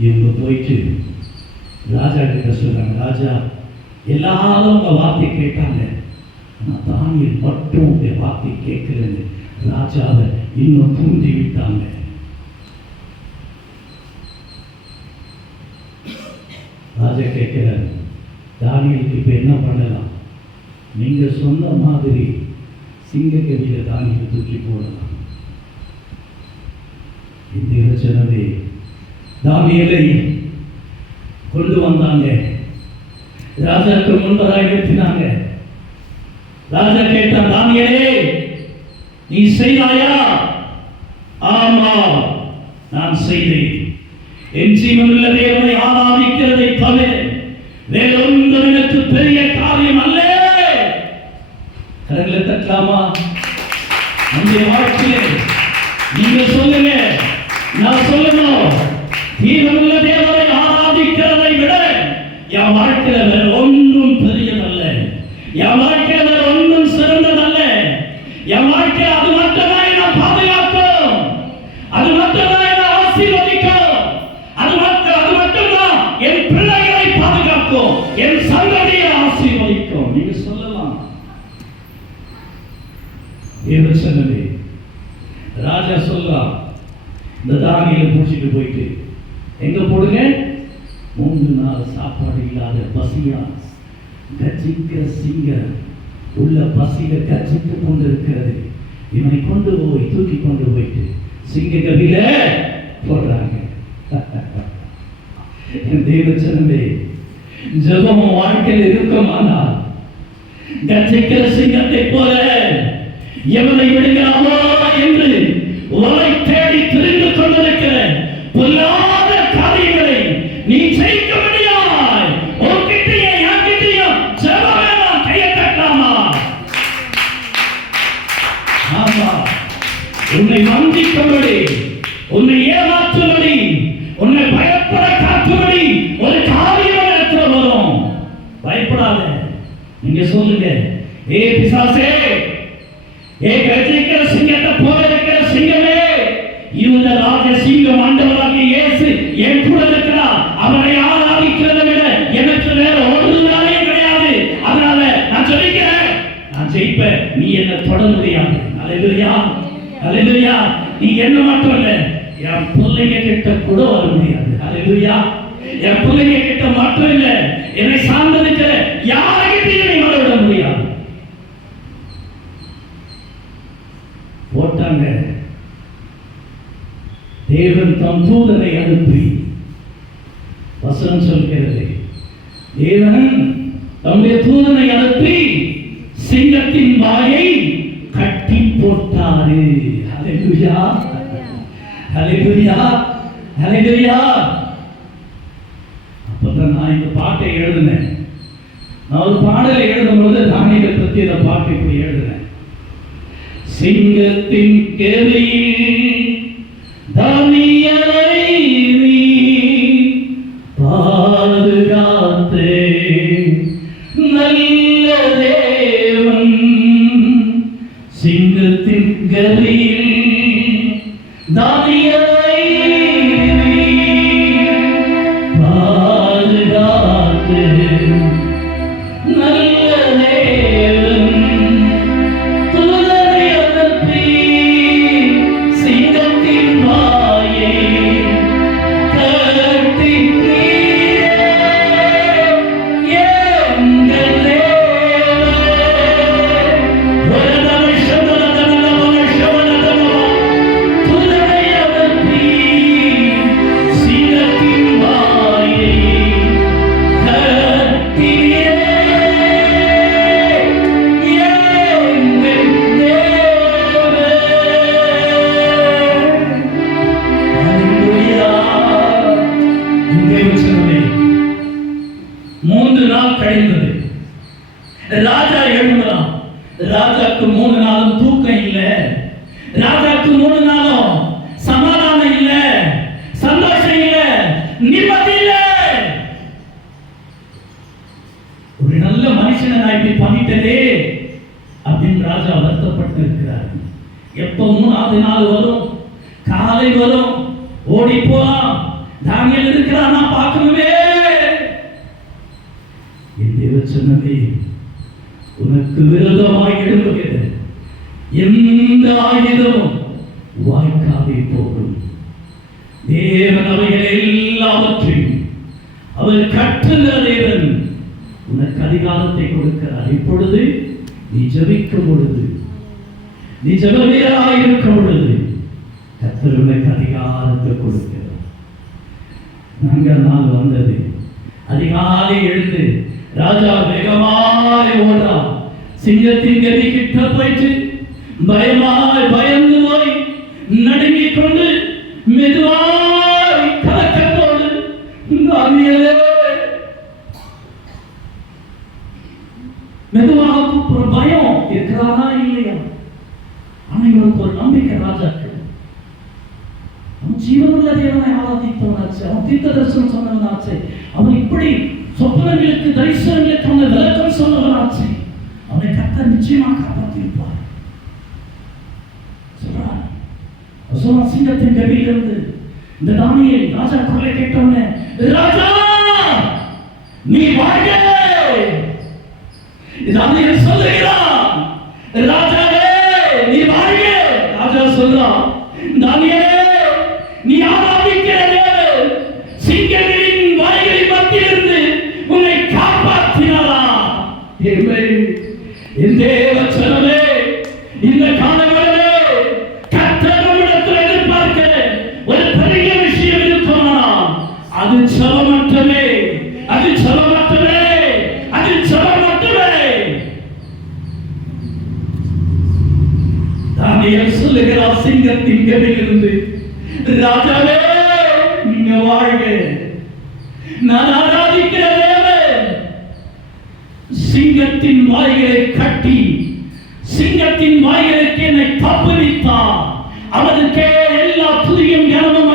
இவங்க போயிட்டு ராஜா கிட்ட சொல்றாங்க, ராஜா எல்லாரும் உங்க வார்த்தை கேட்டாங்க, ஆனால் தானியேல் மட்டும் உங்க வார்த்தை கேட்கலன்னு ராஜாவை இன்னும் தூண்டி விட்டாங்க. ராஜா கேட்கிறாரு, தானியேலுக்கு இப்ப என்ன பண்ணலாம்? நீங்க சொன்ன மாதிரி சிங்கக்கவியில தானியேலை தூக்கி போடலாம். இந்த யோசனை தானியேலை கொண்டு வந்தாங்க, ராஜாவுக்கு முன்பதாக நிறுத்தினாங்க. ராஜா கேட்டான், தானியேலே நீ செய்தாயா? ஆமா, நான் செய்தேன். என் ஜீவனுள்ள தேவனை ஆராதிக்கிறதை தவிர வேறொன்றும் எனக்கு பெரிய காரியம் அல்ல. கரங்களை தட்டலாமா? நம்முடைய வாழ்க்கையிலே நீங்க சொல்லுங்க, நான் சொல்லணும், ஜீவனுள்ள தேவனை ஆராதிக்கிறதை விட என் வாழ்க்கையில வேற ஒன்றும் பெரியதல்ல, என் வாழ்க்கையில வேற ஒன்றும் சிறந்ததல்ல. என் வாழ்க்கை அது மட்டும்தான் என்ன பாதுகாக்கும், அது மட்டும்தான் என்ன ஆசீர்வதிக்கும், அது மட்டும்தான் என் பிள்ளைகளை பாதுகாக்கும், என் சந்ததியை ஆசீர்வதிக்கும். நீங்க சொல்லலாம். சொன்னது ராஜா சொல்லலாம், இந்த தானியேலை பூச்சிட்டு போயிட்டு எங்க போடுங்க? 3 நாள் சாப்பாடு இல்லாத பசியா கர்ஜிக்கிற சிங்கம் உள்ள பசியில கர்ஜித்து கொண்டு இருக்கிறது. இவனை கொண்டு போய் தூக்கி கொண்டு போயிட்டு சிங்க கவியில போடுறாங்க. தேவச்சனமே, ஜெபம் வாழ்க்கையில் இருக்குமானால் கர்ஜிக்கிற சிங்கத்தை போல எவனை விடுகிறாமோ என்று உன்னை தேடி திரிந்து கொண்டிருக்கிற பொல்லாத காரியங்களை நீ ஜெயிக்க முடியாது. உன்கிட்டயே என்கிட்டயும் ஜெபமே நான் கையை தட்டலாமா? ஆமா, உன்னை வந்திக்கும்படி, உன்னை ஏமாற்றும்படி, உன்னை பயப்பட காட்டும்படி ஒரு காரியம் இடத்துல வரும். பயப்படாத. நீங்க சொல்லுங்க, ஏ பிசாசே, ஏ கர்ஜிக்கிற சிங்கத்தை போல இருக்கிற சிங்கமே, இந்த ராஜ சிங்கம் ஆண்டவராகிய இயேசு என் கூட இருக்கிறார். அவரை ஆராதிக்கிறதை விட எனக்கு வேற ஒரு வேலையும் கிடையாது. அதனால நான் சொல்லிக்கிறேன், நான் ஜெயிப்பேன். நீ என்ன தொட முடியாது. அல்லேலூயா, அல்லேலூயா. நீ என்ன மட்டும் இல்ல, என் பிள்ளைங்க கிட்ட கூட வர முடியாது. அல்லேலூயா. என் பிள்ளைங்க கிட்ட மட்டும் இல்ல, என்னை சார்ந்திருக்கிற யாரையும் நீ வரவிட முடியாது. போட்டாங்க. தேவன் தம் தூதனை அனுப்பி, வசனம் சொல்கிறது, தேவன் தம்முடைய தூதனை அனுப்பி சிங்கத்தின் வாயை கட்டி போட்டாரு. ஹல்லேலூயா, ஹல்லேலூயா, ஹல்லேலூயா. அப்பதான் நான் இந்த பாட்டை எழுதினேன். நான் ஒரு பாடலை எழுதும் பொழுது தானியேலை பற்றி இந்த பாட்டை இப்படி எழுதினேன். சிங்கத்தின் கெவியில் தானியேலை நீ பாதுகாத்தே நல்ல தேவன். சிங்கத்தின் கெவியில் தானியேலை நீ பாதுகாத்தே நல்ல தேவன். ராஜா எழும்பலாம். ராஜாக்கு 3 நாளும் தூக்கம் இல்லை. ராஜாக்கு 3 நாளும் சமாதானம் இல்லை, சந்தோஷம் இல்லை, நிம்மதி இல்லை. ஒரு நல்ல மனுஷனை நான் இப்படி பண்ணிட்டதே அப்படின்னு ராஜா வருத்தப்பட்டு இருக்கிறார். எப்ப 3ஆவது நாள் வரும், காலை வரும், ஓடி போலாம், தானியேல் இருக்கிறான், நான் பார்க்கணுமே. என் தேவச்சனமே, உனக்கு விரோதமாய் எழும்புகிற எந்த ஆயுதமும் வாய்க்காதே போகும். தேவன் அவைகள் எல்லாவற்றையும் அவர் கற்றுகிற தேவன் உனக்கு அதிகாரத்தை கொடுக்கிறார். இப்பொழுது நீ ஜெபிக்கும் பொழுது, நீ ஜெப வீரராய் இருக்கும் பொழுது கர்த்தர் உனக்கு அதிகாரத்தை கொடுக்கிறார். நாங்கள் நாள் வந்தது, அதிகாலை எழுந்து ராஜா வேகமாய் ஓடுறான். சிங்கத்தின் கதி கிட்ட போயிட்டு பயந்து போய் நடுங்கிக் கொண்டு மெதுவாய் கலக்கத்தோடு, தானியேலே மெதுவாக ஒரு பயம் இருக்கிறானா இல்லையா? ஆனா இவனுக்கு ஒரு நம்பிக்கை. ராஜாக்கு அவன் ஜீவனுள்ள தேவனை ஆராதித்தவனாச்சு, அவன் தீர்க்க தரிசனம் சொன்னவனாச்சு, அவன் இப்படி சொப்பனங்களுக்கு தரிசனங்களுக்கு அவனை விளக்கம் சொன்னவனாச்சு. அவனை கர்த்தர் நிச்சயமாக காப்பாற்றியிருப்பார். சொல்றான், சிங்கத்தின் கவியிலிருந்து இந்த தானியேல் ராஜா குரலை கேட்டவனே, ராஜா நீ வாழ்க. தானியேல் சொல்லுகிறான், ராஜாவே நீ வாழ்க. ராஜா சொல்றான், தானியேலே நீ ஆராதிக்கிற தேவன் சிங்கங்களின் வாய்களின் மத்தியிலிருந்து உன்னை காப்பாற்றினாரா? என் தேவச்சனமே, இந்த காலங்களிலே கர்த்தர் நம்மிடத்தில் எதிர்பார்க்கிற ஒரு பெரிய விஷயம் இருக்குமானால் அது ஜெபம் மட்டுமே, அது ஜெபம் மட்டுமே, அது ஜெபம் மட்டுமே. தானியேல் சொல்லுகிறார், சிங்கத்தின் கவியிலிருந்து ராஜாவே நீங்க வாழ்க. நான் ஆராதிக்கிற தேவன் சிங்கத்தின் வாய்களை கட்டி சிங்கத்தின் வாய்களுக்கு என்னை தப்புவித்தார். அவனுக்கே எல்லா துதியும் கனமும்